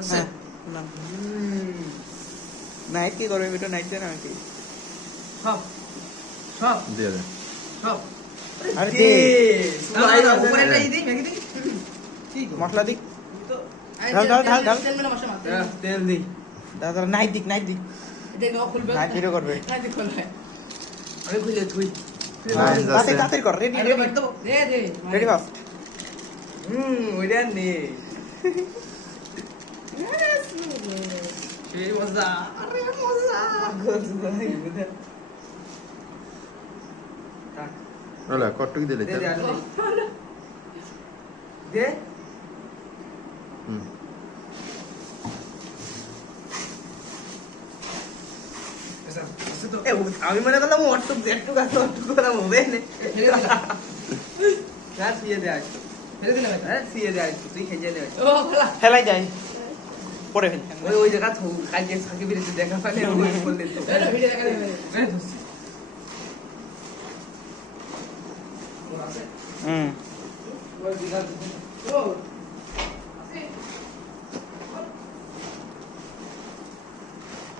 আছে না নাইট কি করবে এটা নাইট দেন আমাকে সব সব দিয়ে দে সব আরে দে দে সুলাই উপরে নাই দি ম্যাগি দি কি মশলা দিক তো ঢাল, ঢাল, ঢাল, ঢাল। তেল মেলা মশলা মারতে তেল দি দাদা নাইট দিক এটা নাও খুলবে নাইট ভিডিও করবে নাইট খুলবে আমি খুলে তুই লাইন্স তাতে আছে তাতে কর রেডি আরে রেডি বাদ দাও দে দে রেডি ফাস্ট ওইটা নে সেই মজা আরে মজা টাক ওলা কটুক দিলে দে দে দে হুম আমি মনে করলাম অটুক জেটুক আছে অটুক করা হবে না কার সিয়ে দে আজ ফেলে দিলে ভাই হ্যাঁ সিয়ে দে আজ তুই খেয়ে দে ও খোলা ফেলাই যায় পরে ফেল ওই জায়গা থু কালকে সাকিব এসে দেখা পানে ওই বললে তো এটা ভিডিও দেখা যাবে হুম ও